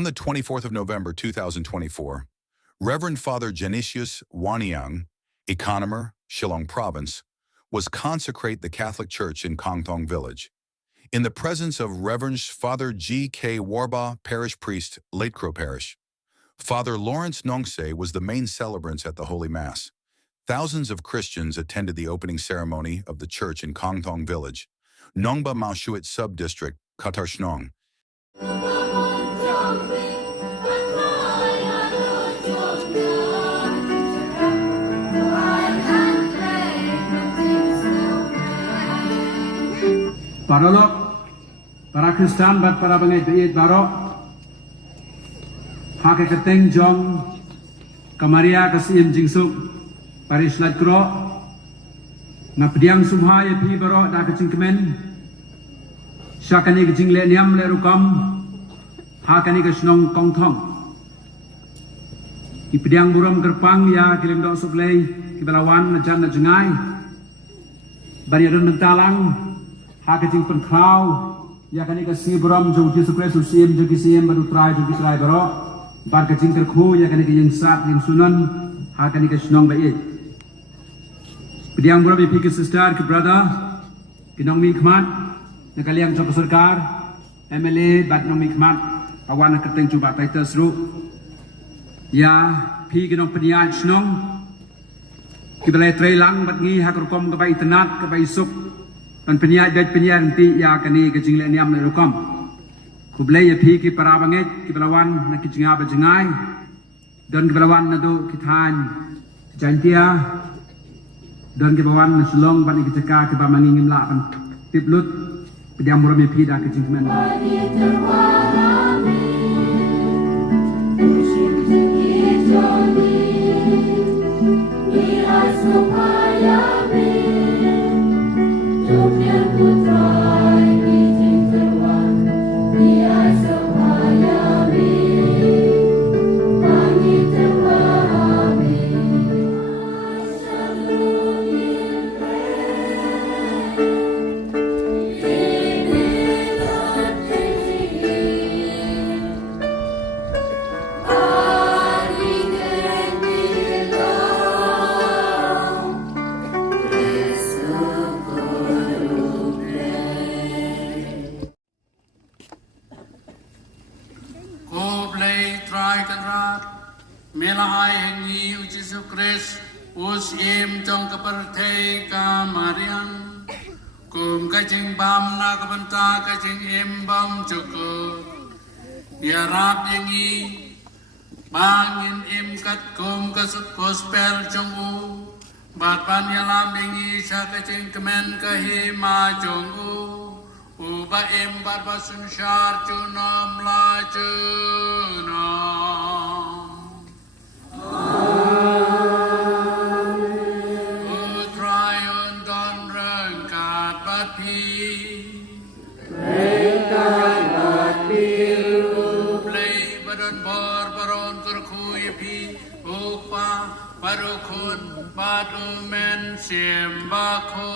On the 24th of November 2024, Reverend Father Genesius Waniang, economer, Shillong Province, was consecrate the Catholic Church in Kongthong village. In the presence of Reverend Father G.K. Warba, parish priest, Late Crow Parish, Father Lawrence Nongse was the main celebrant at the Holy Mass. Thousands of Christians attended the opening ceremony of the church in Kongthong village, Nongba Maoshuit sub-district, Qatar Shnong. Parolok, para Kristen bat para bangit bait barok, hake keteng jong, kamaria kasim jingsuk, paris lat kro, ngapdiang sumhai pi barok da kecing kemen, syakani kecing le niam le rukam, hakani kesnong Kongthong. Ipdiang buram kerpang ya kilim dok suklei kibalawan najan najengai, banyaran mentalang. Hakajing penkrau, ya kani kasih beram jauh Yesus Kristus sim jauh sim baru try berok, bar kajing terku ya kani kajing sat yang sunan, hakani kasnong baik. Pediang beram ipi ke sister ke brother, kinong mikmat, nakaliang coba serkar, MLA bat nong mikmat, awan keteng coba title seru, ya pi kinong peniat snong, kibalai trailang bat ngi hakrukom kebai tenat kebai suk. Dan penyiar nanti ya kani kecing le niam le rukam. Kublai ya pi ki para bangit ki belawan nak kecing apa jengai. Dan ki belawan nado kitan jantia. Dan ki belawan nasulong ban ki ceka ki ba mangingim la ban tiplut pediam muram pi da kecing men. Melahai hengi Yesus Kristus usim jong kepertai kamarian kum kacing bam na kebenta kacing bam cukup ya rap hengi bangin kat kum kasut gospel jongu batpan ya lam hengi sya kacing kemen kahima jongu uba bat basun syar cunam la cunam. Utrayon don rengkat batpi, rengkat batpi, play badan bor baron kerkui pi, upa barukun batu men siembako.